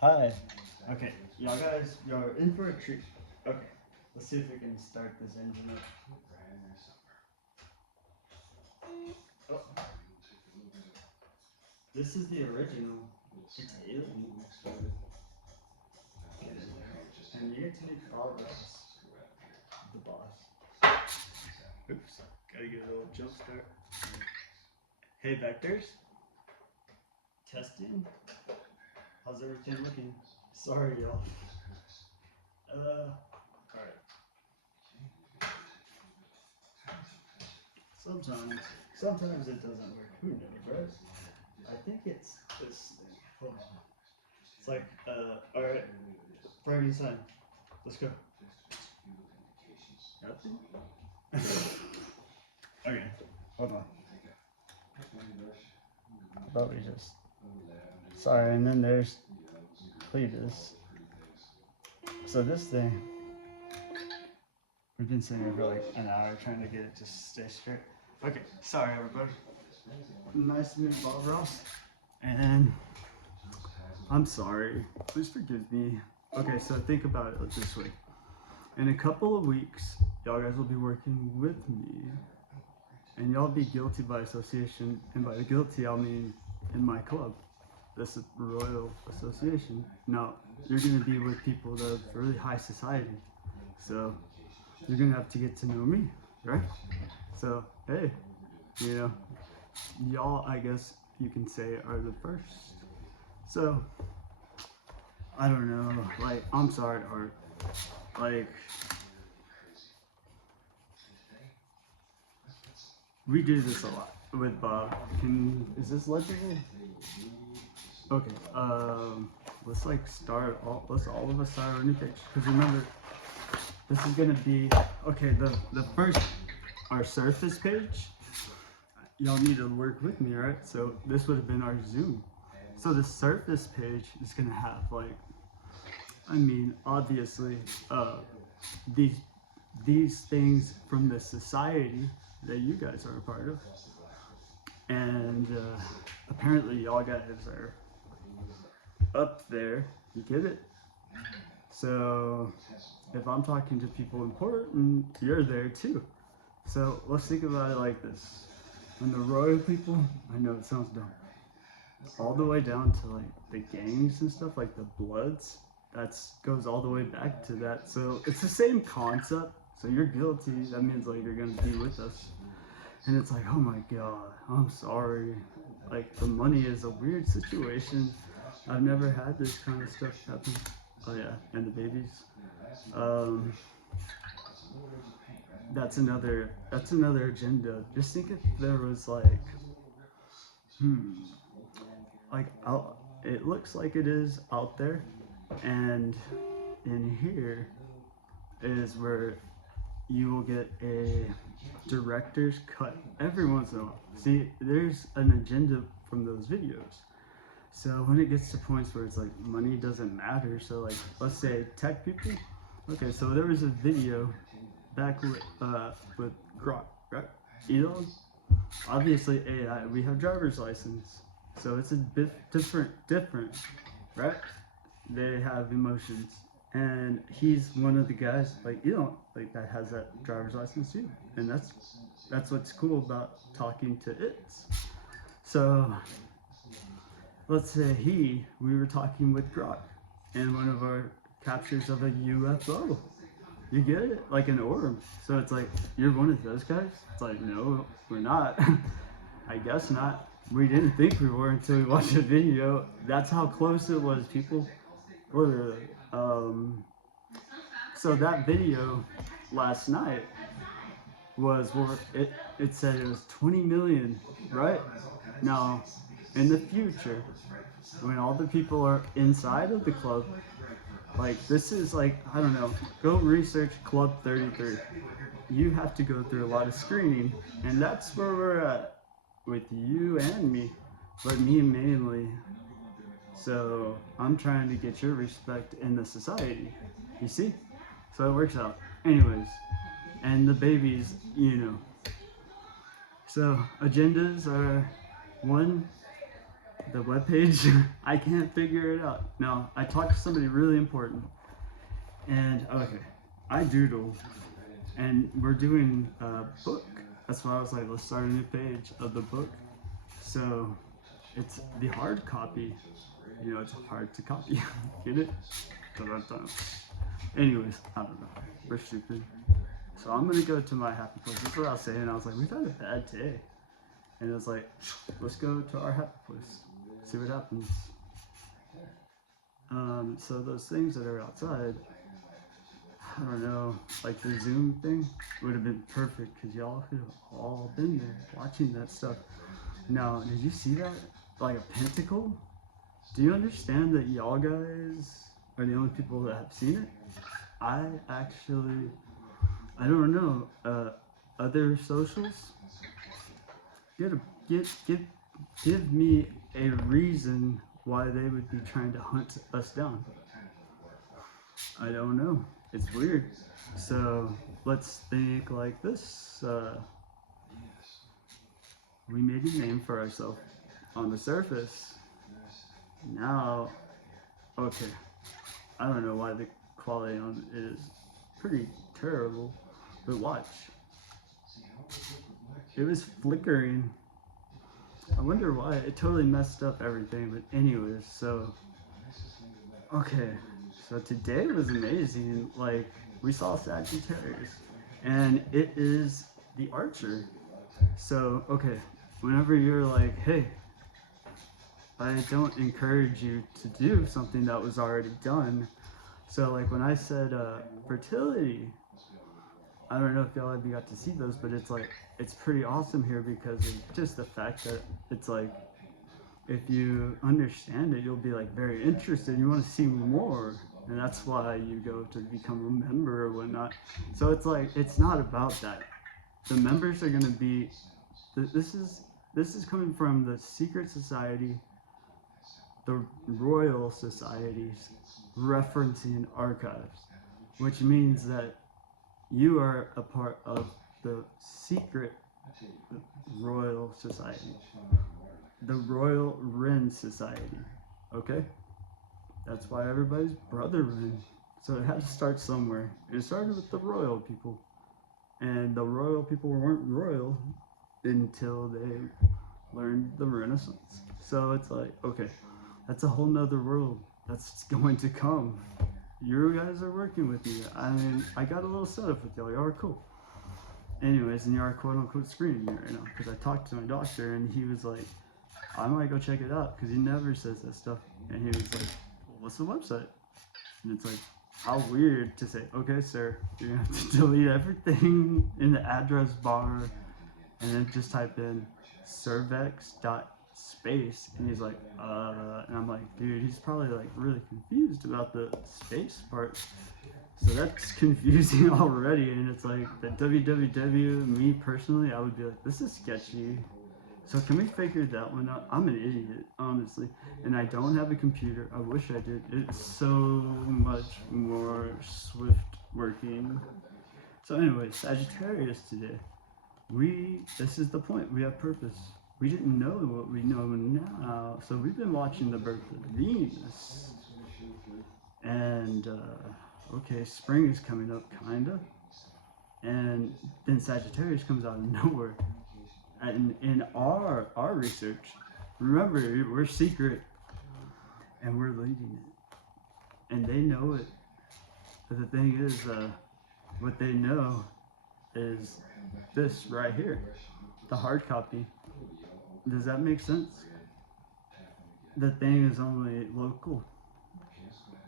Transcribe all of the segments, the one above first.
Hi. Okay, y'all are in for a treat. Okay, let's see if we can start this engine up. Oh, this is the original. It's alien. Get in there. And you get to meet Bob Ross, the boss. Oops, gotta get a little jump start. Hey, Vectors. Testing. How's everything looking? Sorry, y'all. Alright. Sometimes it doesn't work. Who knows, right? I think it's this thing. Hold on. It's like, alright. Fire sign. Let's go. Nothing? Okay, hold on. But we just. Sorry, and then there's Cletus. So this thing, we've been sitting here for like an hour trying to get it to stay straight. Okay, sorry everybody. Nice to meet Bob Ross. And I'm sorry, please forgive me. Okay, so think about it this way. In a couple of weeks, y'all guys will be working with me. And y'all be guilty by association. And by guilty, I'll mean in my club. This is Royal Association. Now, you're gonna be with people that are really high society. So, you're gonna have to get to know me, right? So, hey, you know, y'all, I guess you can say, are the first. So, I don't know, like, I'm sorry, Art. Like, we do this a lot with Bob. Is this legible? Okay, let's like let's all of us start on a new page. Because remember, this is gonna be, okay, the first, our surface page, y'all need to work with me, right? So this would have been our Zoom. So the surface page is gonna have like, I mean, obviously, these things from the society that you guys are a part of. And apparently y'all guys are up there, you get it? So if I'm talking to people important, you're there too. So let's think about it like this. When the royal people, I know it sounds dumb, all the way down to like the gangs and stuff, like the Bloods, goes all the way back to that. So it's the same concept. So you're guilty, that means like you're gonna be with us. And it's like, oh my God, I'm sorry. Like the money is a weird situation. I've never had this kind of stuff happen. Oh yeah, and the babies. That's another agenda. Just think if there was like, it looks like it is out there, and in here is where you will get a director's cut every once in a while. See, there's an agenda from those videos. So when it gets to points where it's like money doesn't matter, so like let's say tech people. Okay, so there was a video back with Grok, right? Elon. Obviously AI. We have driver's license, so it's a bit different, right? They have emotions, and he's one of the guys like Elon, like that has that driver's license too, and that's what's cool about talking to it. So let's say we were talking with Grok, and one of our captures of a UFO. You get it? Like an orb. So it's like, you're one of those guys? It's like, no, we're not. I guess not. We didn't think we were until we watched the video. That's how close it was, people. Literally. So that video last night was where it said it was 20 million, right? Now, in the future, when all the people are inside of the club, like this is like, I don't know, go research Club 33. You have to go through a lot of screening, and that's where we're at with you and me, but me mainly. So I'm trying to get your respect in the society, you see? So it works out. Anyways, and the babies, you know. So agendas are one, the webpage, I can't figure it out. Now, I talked to somebody really important, and okay, I doodle, and we're doing a book. That's why I was like, let's start a new page of the book. So, it's the hard copy. You know, it's hard to copy. Get it? Anyways, I don't know. We're stupid. So I'm gonna go to my happy place. That's what I was saying. I was like, we've had a bad day. And it was like, let's go to our happy place. See what happens. So those things that are outside, I don't know, like the Zoom thing would have been perfect because y'all could have all been there watching that stuff. Now, did you see that? Like a pentacle? Do you understand that y'all guys are the only people that have seen it? I don't know, other socials? Give me a reason why they would be trying to hunt us down. I don't know. It's weird. So let's think like this. We made a name for ourselves on the surface. Now, okay, I don't know why the quality on it is pretty terrible, but watch. It was flickering. I wonder why. It totally messed up everything, but anyways, so okay, so today was amazing. Like, we saw Sagittarius, and it is the Archer. So okay, whenever you're like, hey, I don't encourage you to do something that was already done. So like when I said fertility, I don't know if y'all ever got to see those, but it's like, it's pretty awesome here because of just the fact that it's like, if you understand it, you'll be like very interested. You want to see more, and that's why you go to become a member or whatnot. So it's like, it's not about that. The members are gonna be. This is coming from the secret society, the royal societies, referencing archives, which means that you are a part of the secret royal society, the Royal Ren Society. Okay, that's why everybody's brother Ren. So it had to start somewhere. It started with the royal people, and the royal people weren't royal until they learned the Renaissance. So it's like, okay, that's a whole nother world that's going to come. You guys are working with me. I mean, I got a little setup with y'all. Y'all are cool. Anyways, and you are quote unquote screening me right now because I talked to my doctor and he was like, I might go check it out because he never says that stuff. And he was like, well, what's the website? And it's like, how weird to say, okay, sir, you're gonna have to delete everything in the address bar and then just type in cervex.space. And he's like, and I'm like, dude, he's probably like really confused about the space part. So that's confusing already. And it's like the www, me personally, I would be like, this is sketchy. So can we figure that one out? I'm an idiot, honestly. And I don't have a computer. I wish I did. It's so much more swift working. So anyway, Sagittarius today. This is the point, we have purpose. We didn't know what we know now. So we've been watching the birth of Venus. And, okay, spring is coming up, kinda. And then Sagittarius comes out of nowhere. And in our research, remember, we're secret and we're leading it. And they know it. But the thing is, what they know is this right here, the hard copy. Does that make sense? The thing is only local.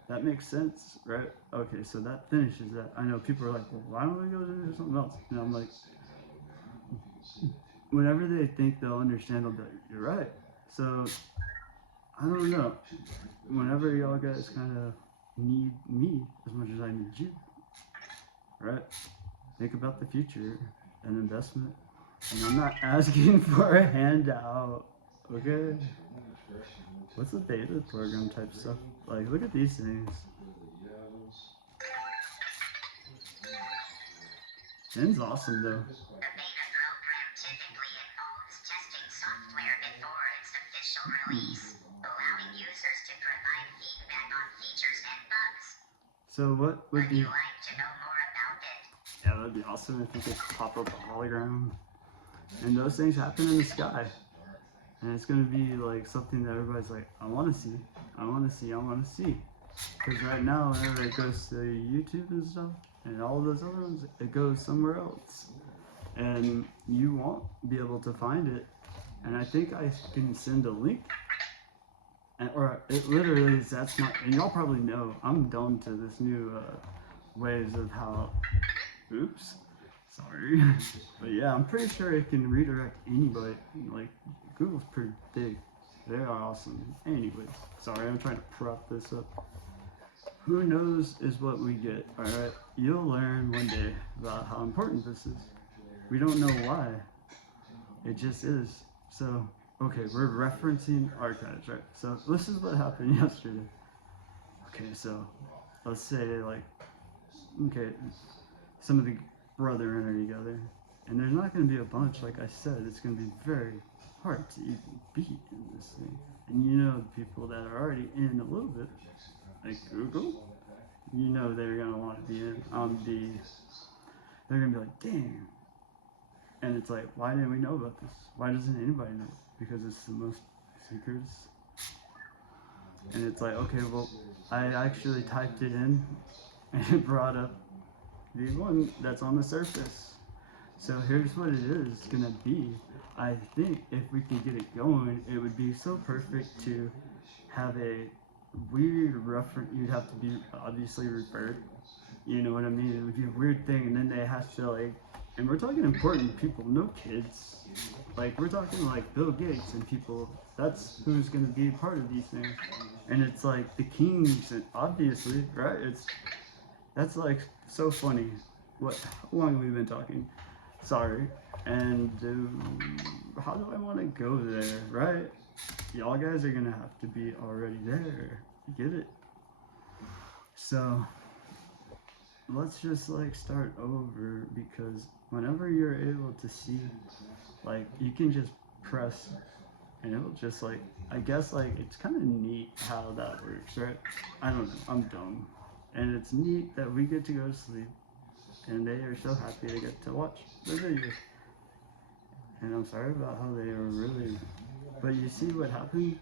That makes sense, right? Okay, so that finishes that. I know people are like, well, why don't we go do something else? And I'm like, whenever they think they'll understand, they'll be like, you're right. So, I don't know. Whenever y'all guys kind of need me as much as I need you, right? Think about the future and investment. And I'm not asking for a handout, okay? What's the beta program type stuff? Like, look at these things. Ben's awesome though. The beta program typically involves testing software before its official release. So what would be? Yeah, that'd be awesome if you could pop up a hologram. And those things happen in the sky. And it's gonna be like something that everybody's like, I wanna see, I wanna see, I wanna see. Because right now, whenever it goes to YouTube and stuff, and all of those other ones, it goes somewhere else. And you won't be able to find it. And I think I can send a link. Or it literally is, that's my, and y'all probably know, I'm dumb to this new ways of how, oops, sorry. But yeah, I'm pretty sure it can redirect anybody. Like, Google's pretty big. They are awesome. Anyways, sorry, I'm trying to prop this up. Who knows is what we get, alright? You'll learn one day about how important this is. We don't know why. It just is. So, okay, we're referencing archives, right? So this is what happened yesterday. Okay, so let's say like, okay, some of the brethren are together, and there's not going to be a bunch, like I said. It's going to be very hard to even beat in this thing. And you know the people that are already in a little bit, like Google, you know they're going to want to be in on the, they're going to be like, dang. And it's like, why didn't we know about this? Why doesn't anybody know? Because it's the most secrets. And it's like, okay, well, I actually typed it in, and it brought up the one that's on the surface. So here's what it is gonna be. I think if we can get it going, it would be so perfect to have a weird reference. You'd have to be obviously referred. You know what I mean? It would be a weird thing, and then they have to like, and we're talking important people, no kids. Like, we're talking like Bill Gates and people, that's who's going to be part of these things. And it's like the kings, and obviously, right? That's like so funny. How long have we been talking? Sorry. And how do I want to go there, right? Y'all guys are going to have to be already there. You get it? So, let's just like start over, because whenever you're able to see, like, you can just press and it'll just like, I guess like it's kind of neat how that works, right? I don't know, I'm dumb. And it's neat that we get to go to sleep and they are so happy to get to watch the videos. And I'm sorry about how they are really, but you see what happened?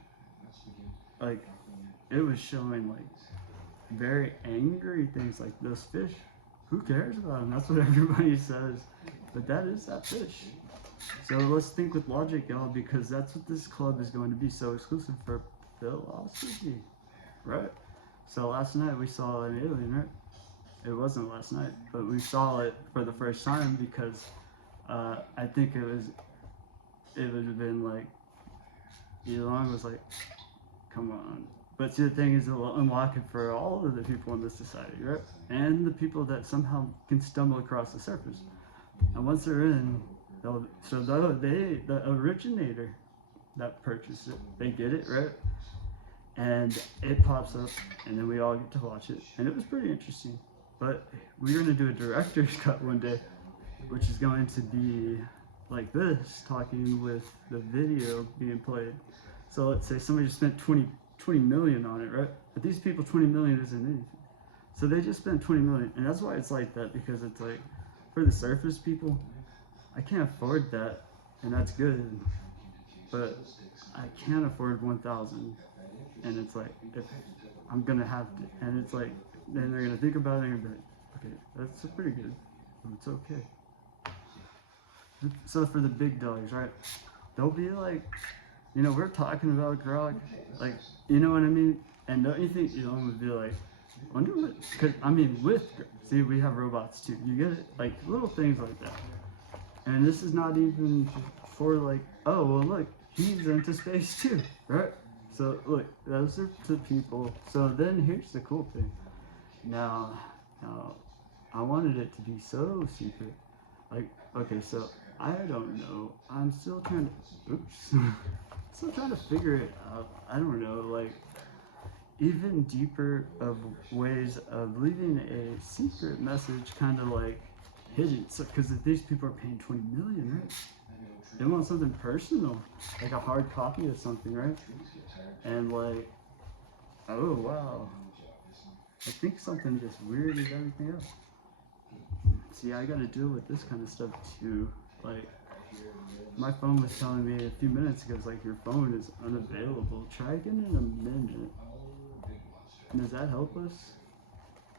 Like, it was showing like very angry things, like those fish. Who cares about them? That's what everybody says. But that is that fish. So let's think with logic, y'all, because that's what this club is going to be. So exclusive for philosophy, right? So last night we saw an alien, right? It wasn't last night, but we saw it for the first time because I think it would have been like, Elon was like, come on. But see, the thing is, it'll unlock it for all of the people in this society, right? And the people that somehow can stumble across the surface. And once they're in, the originator that purchased it, they get it, right? And it pops up, and then we all get to watch it. And it was pretty interesting. But we're going to do a director's cut one day, which is going to be like this, talking with the video being played. So let's say somebody just spent 20 million on it, right? But these people, 20 million isn't anything. So they just spent 20 million. And that's why it's like that, because it's like, for the surface people, I can't afford that, and that's good. But I can't afford 1,000. And it's like, if I'm gonna have to, and it's like, then they're gonna think about it and be like, okay, that's pretty good. It's okay. So for the big dogs, right? They'll be like, you know, we're talking about grog, like, you know what I mean? And don't you think Elon would be like, wonder what, cause I mean, see, we have robots too, you get it? Like, little things like that. And this is not even for like, oh, well look, he's into space too, right? So look, those are the people. So then here's the cool thing. Now, I wanted it to be so secret. Like, okay, so I don't know. I'm still trying to, still trying to figure it out. I don't know, like, even deeper of ways of leaving a secret message, kind of like hidden. So, because if these people are paying 20 million, right? They want something personal, like a hard copy of something, right? And like, oh wow, I think something just weirded everything up. See, I gotta deal with this kind of stuff too. Like, my phone was telling me a few minutes ago, it's like, your phone is unavailable. Try again in a minute. Does that help us?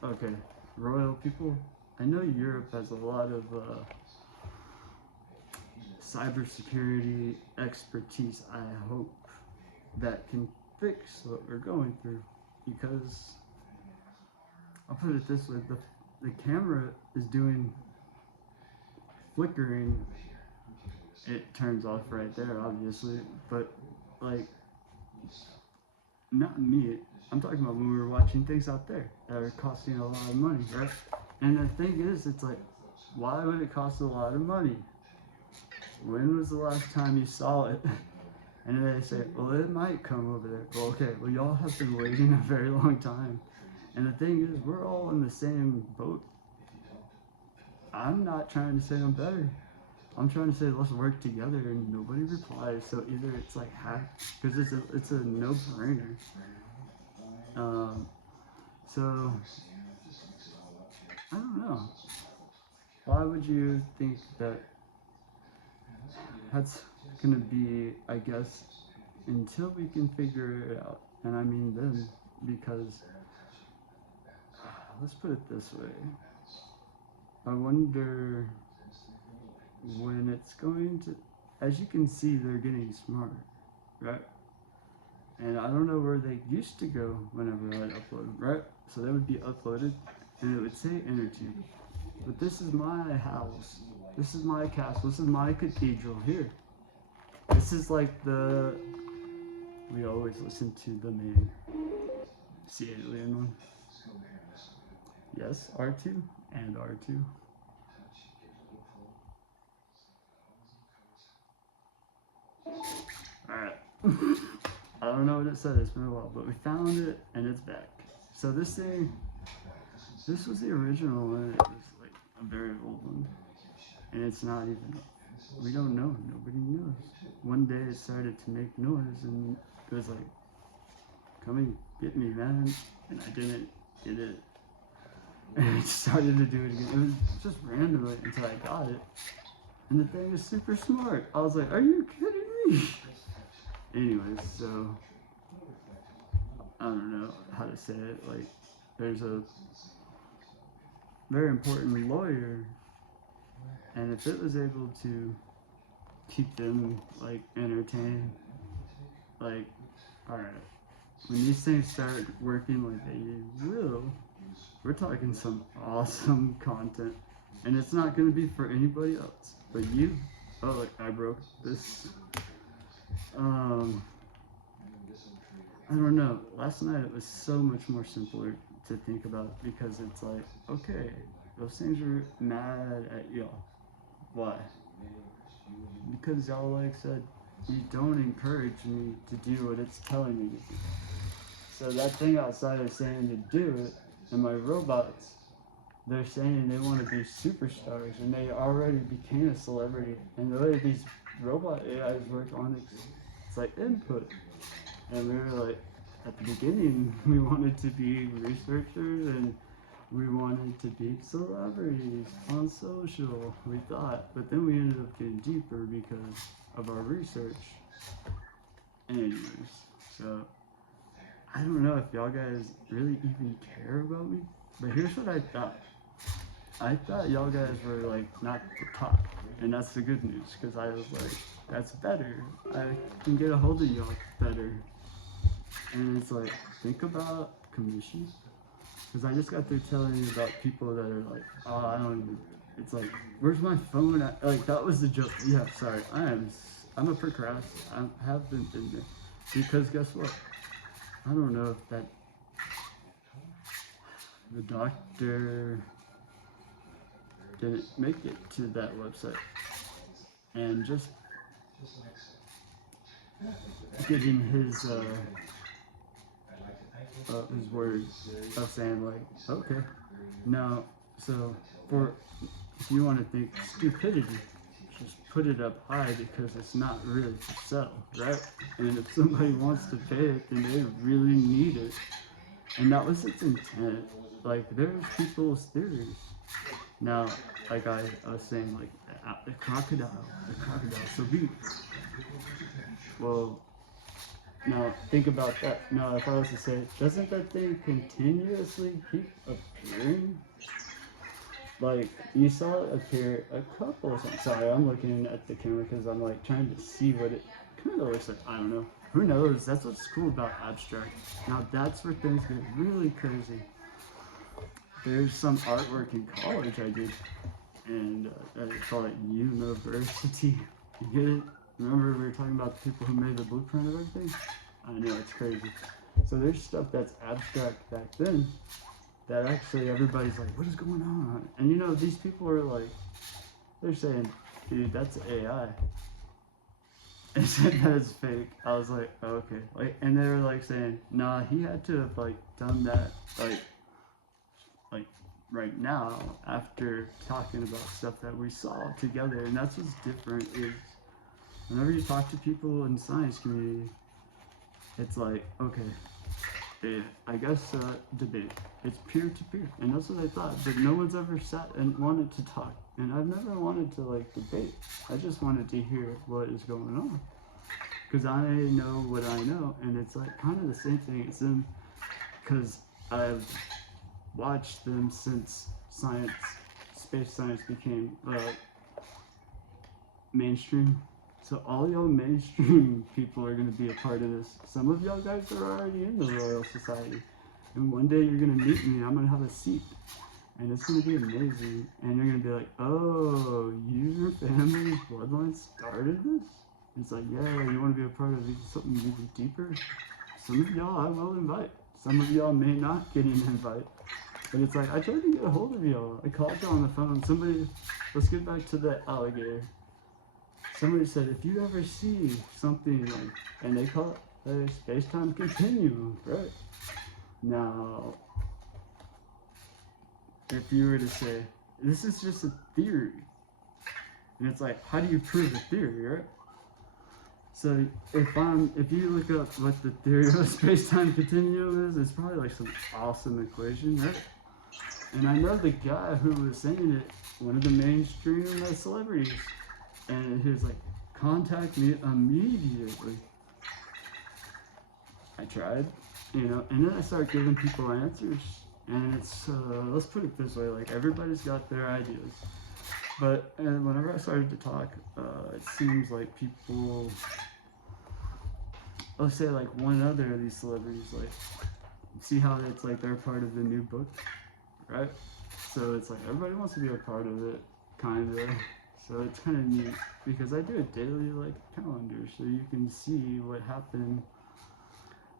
Okay, royal people. I know Europe has a lot of cybersecurity expertise, I hope, that can fix what we're going through. Because, I'll put it this way, the camera is doing flickering. It turns off right there, obviously, but like, not me. I'm talking about when we were watching things out there that are costing a lot of money, right? And the thing is, it's like, why would it cost a lot of money? When was the last time you saw it? And then they say, well, it might come over there. Well, okay, well, y'all have been waiting a very long time. And the thing is, we're all in the same boat. I'm not trying to say I'm better. I'm trying to say let's work together, and nobody replies. So either it's like hack, because it's a no-brainer. So I don't know. Why would you think that that's gonna be? I guess until we can figure it out, and I mean them, because let's put it this way. I wonder when it's going to, as you can see, they're getting smart, right? And I don't know where they used to go whenever I'd upload them, right? So they would be uploaded and it would say energy. But this is my house. This is my castle. This is my cathedral here. This is like we always listen to the main. See alien one? Yes, R2 and R2. Alright. I don't know what it said, it's been a while, but we found it and it's back. So this thing, this was the original one. It was like a very old one. And it's not even, we don't know, nobody knows. One day it started to make noise and it was like, come and get me, man. And I didn't get it. And it started to do it again. It was just randomly until I got it. And the thing is super smart. I was like, are you kidding me? Anyways, so I don't know how to say it. Like, there's a very important lawyer, and if it was able to keep them like entertained, like, all right, when these things start working like they will, we're talking some awesome content, and it's not going to be for anybody else but you. Oh, like, I broke this. I don't know. Last night it was so much more simpler to think about, because it's like, okay, those things are mad at y'all. Why? Because y'all, like, said you don't encourage me to do what it's telling me to do. So that thing outside is saying to do it, and my robots, they're saying they want to be superstars, and they already became a celebrity. And the way these robot AIs work on it, it's like input. And we were like, at the beginning, we wanted to be researchers, and we wanted to be celebrities on social, we thought. But then we ended up getting deeper because of our research. Anyways, so I don't know if y'all guys really even care about me, but here's what I thought. I thought y'all guys were like not the top, and that's the good news, because I was like, that's better. I can get a hold of y'all better. And it's like, think about commission, because I just got through telling you about people that are like, oh, I don't even, it's like, where's my phone at? Like, that was the joke. Yeah, sorry, I'm a procrastinator. I haven't been there, because guess what? I don't know if that, the doctor didn't make it to that website, and just giving his words of saying like, okay, now, so for, if you want to think stupidity, just put it up high, because it's not really for sale, right? And if somebody wants to pay it, then they really need it. And that was its intent. Like, there's people's theories. Now, like I was saying, like, the crocodile so big. Well, now think about that. Now, if I was to say, doesn't that thing continuously keep appearing? Like, you saw it appear a couple of times. Sorry, I'm looking at the camera because I'm like trying to see what it kind of looks like. I don't know. Who knows? That's what's cool about abstract. Now, that's where things get really crazy. There's some artwork in college I did, and I call it university. You get it? Remember we were talking about the people who made the blueprint of everything? I know, it's crazy. So there's stuff that's abstract back then that actually everybody's like, what is going on? And you know, these people are like, they're saying, dude, that's AI. And said that is fake. I was like, oh, okay. Like, and they were like saying, nah, he had to have like done that like right now after talking about stuff that we saw together. And that's what's different is whenever you talk to people in the science community, it's like, okay, I guess debate. It's peer-to-peer, and that's what I thought. But no one's ever sat and wanted to talk, and I've never wanted to like debate. I just wanted to hear what is going on, because I know what I know, and it's like kind of the same thing as them, because I've watched them since space science became mainstream. So all y'all mainstream people are going to be a part of this. Some of y'all guys are already in the Royal Society. And one day you're going to meet me and I'm going to have a seat. And it's going to be amazing. And you're going to be like, oh, your family's bloodline started this? And it's like, yeah, you want to be a part of something even deeper? Some of y'all I will invite. Some of y'all may not get an invite. But it's like, I tried to get a hold of y'all. I called y'all on the phone. Somebody, let's get back to the alligator. Somebody said, if you ever see something like, and they call it a space-time continuum, right? Now, if you were to say, this is just a theory, and it's like, how do you prove a theory, right? So if you look up what the theory of a space-time continuum is, it's probably like some awesome equation, right? And I know the guy who was saying it, one of the mainstream celebrities, and he was like, contact me immediately. I tried, you know, and then I started giving people answers, and it's, let's put it this way, like everybody's got their ideas. But and whenever I started to talk, it seems like people, let's say like one other of these celebrities, like, see how it's like they're part of the new book, right? So it's like everybody wants to be a part of it, kind of. So it's kind of neat because I do a daily like calendar, so you can see what happened.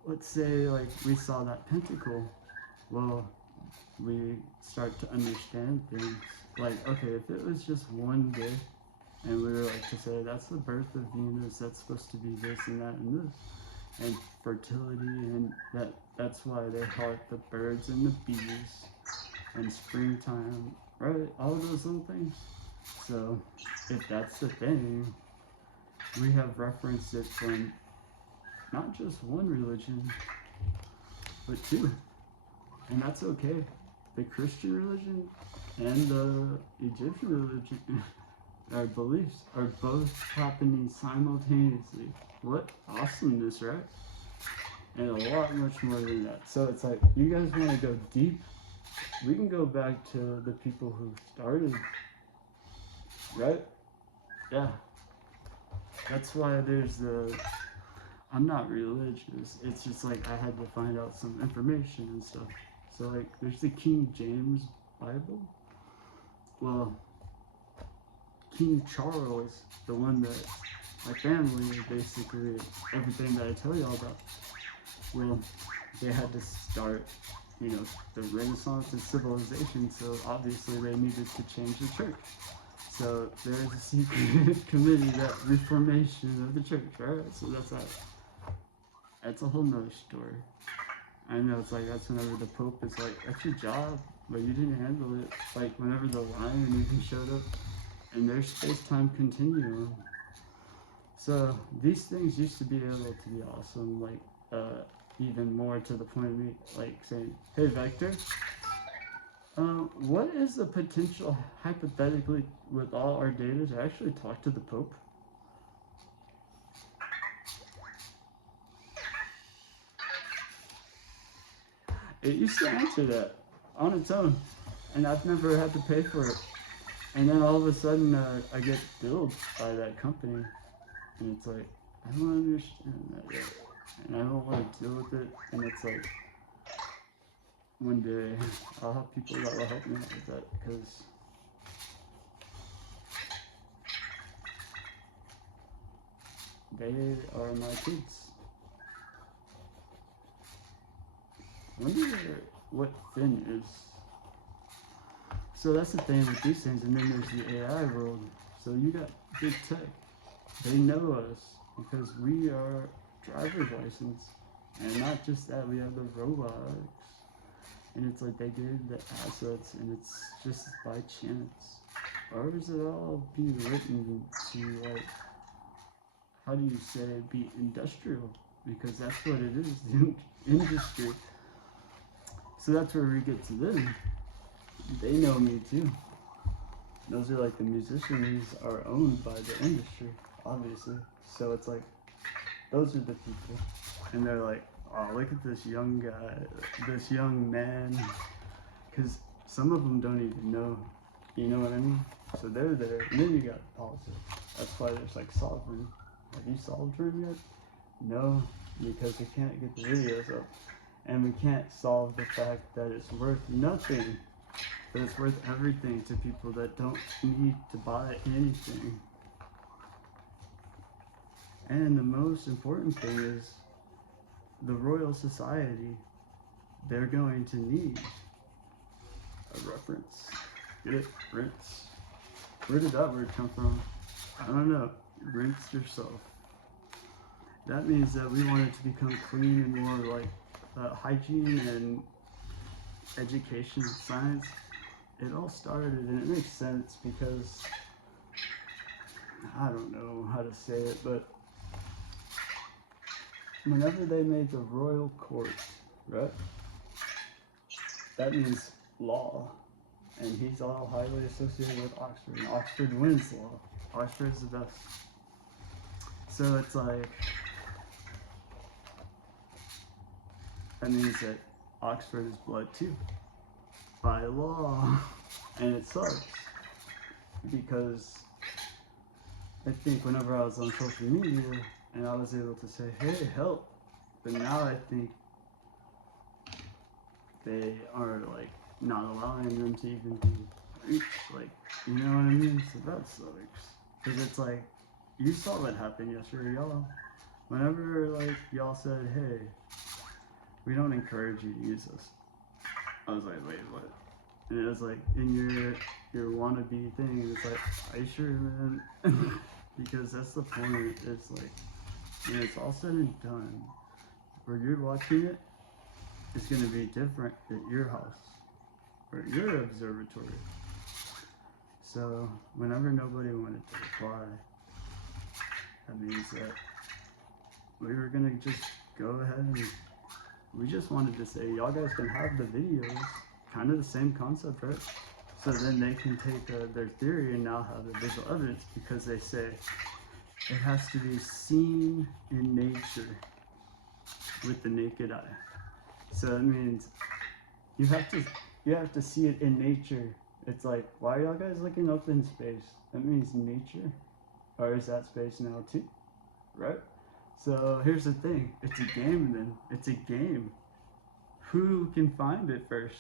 Let's say like we saw that pentacle. Well, we start to understand things. Like, okay, if it was just one day, and we were like to say that's the birth of Venus, that's supposed to be this and that and this, and fertility, and that's why they call it the birds and the bees, and springtime, right? All of those little things. So, if that's the thing, we have referenced it from not just one religion, but two. And that's okay. The Christian religion and the Egyptian religion, our beliefs, are both happening simultaneously. What awesomeness, right? And a lot much more than that. So it's like, you guys want to go deep? We can go back to the people who started, right? Yeah. That's why there's I'm not religious. It's just like I had to find out some information and stuff. So like there's the King James Bible. Well, King Charles, the one that my family, basically everything that I tell y'all about, well, they had to start, you know, the Renaissance and civilization, so obviously they needed to change the church. So there's a secret committee, that reformation of the church, right? So that's a whole nother story. I know it's like, that's whenever the Pope is like, that's your job, but you didn't handle it. Like whenever the Lion even showed up, and their space-time continuum. So these things used to be able to be awesome, like even more to the point of me like saying, hey Vector, what is the potential hypothetically with all our data to actually talk to the Pope? It used to answer that on its own, and I've never had to pay for it. And then all of a sudden, I get billed by that company, and it's like, I don't understand that yet, and I don't want to deal with it. And it's like, one day I'll have people that will help me out with that, because they are my kids. I wonder what Finn is. So that's the thing with these things, and then there's the AI world. So you got big tech. They know us because we are driver's license. And not just that, we have the robotics. And it's like they gave the assets, and it's just by chance. Or is it all being written to, like, how do you say, be industrial? Because that's what it is, the industry. So that's where we get to them. They know me too. Those are like the musicians are owned by the industry, obviously. So it's like, those are the people. And they're like, oh, look at this young guy, this young man. Because some of them don't even know, you know what I mean? So they're there. And then you got politics. That's why there's like sovereign. Have you solved her yet? No, because we can't get the videos up. And we can't solve the fact that it's worth nothing. But it's worth everything to people that don't need to buy anything. And the most important thing is the Royal Society, they're going to need a reference. Get it? Rinse. Where did that word come from? I don't know. Rinse yourself. That means that we want it to become clean and more like hygiene and education and science. It all started, and it makes sense because I don't know how to say it, but whenever they made the royal court, right? That means law, and he's all highly associated with Oxford, and Oxford wins law. Oxford is the best. So it's like, that means that Oxford is blood too, by law. And it sucks, because I think whenever I was on social media and I was able to say, hey, help, but now I think they are like not allowing them to even be reached, like, you know what I mean? So that sucks, because it's like, you saw what happened yesterday, y'all. Whenever like y'all said, hey, we don't encourage you to use this, I was like, wait, what? And it was like in your wannabe thing, and it's like, are you sure, man? Because that's the point. It's like, when it's all said and done, where you're watching it, it's gonna be different at your house or your observatory. So whenever nobody wanted to reply, that means that we were gonna just go ahead and we just wanted to say, y'all guys can have the videos. Kind of the same concept, right? So then they can take their theory and now have the visual evidence, because they say it has to be seen in nature with the naked eye. So that means you have to see it in nature. It's like, why are y'all guys looking up in space? That means nature. Or is that space now too? Right? So here's the thing. It's a game then. It's a game. Who can find it first?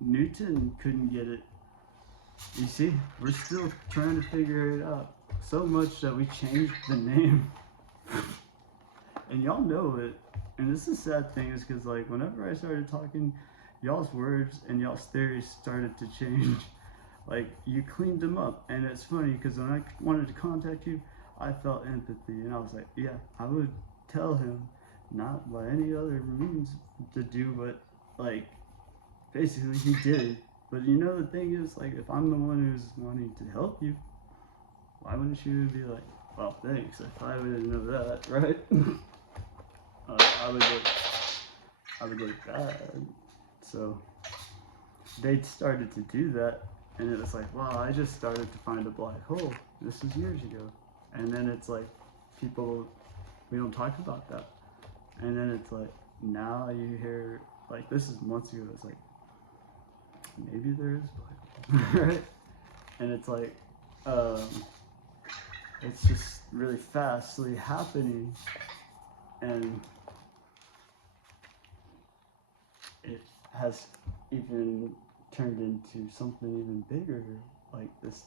Newton couldn't get it. You see, we're still trying to figure it out. So much that we changed the name. And y'all know it. And this is the sad thing, is because like whenever I started talking, y'all's words and y'all's theories started to change. Like, you cleaned them up. And it's funny because when I wanted to contact you, I felt empathy, and I was like, yeah, I would tell him, not by any other means to do what, like, basically he did. But you know, the thing is, like, if I'm the one who's wanting to help you, why wouldn't you be like, well, thanks, if I would know that, right? I would I would look bad. So they started to do that, and it was like, wow, I just started to find a black hole. This was years ago. And then it's like, people, we don't talk about that. And then it's like, now you hear, like, this is months ago, it's like, maybe there is a black hole, right? And it's like, it's just really fastly happening, and it has even turned into something even bigger, like this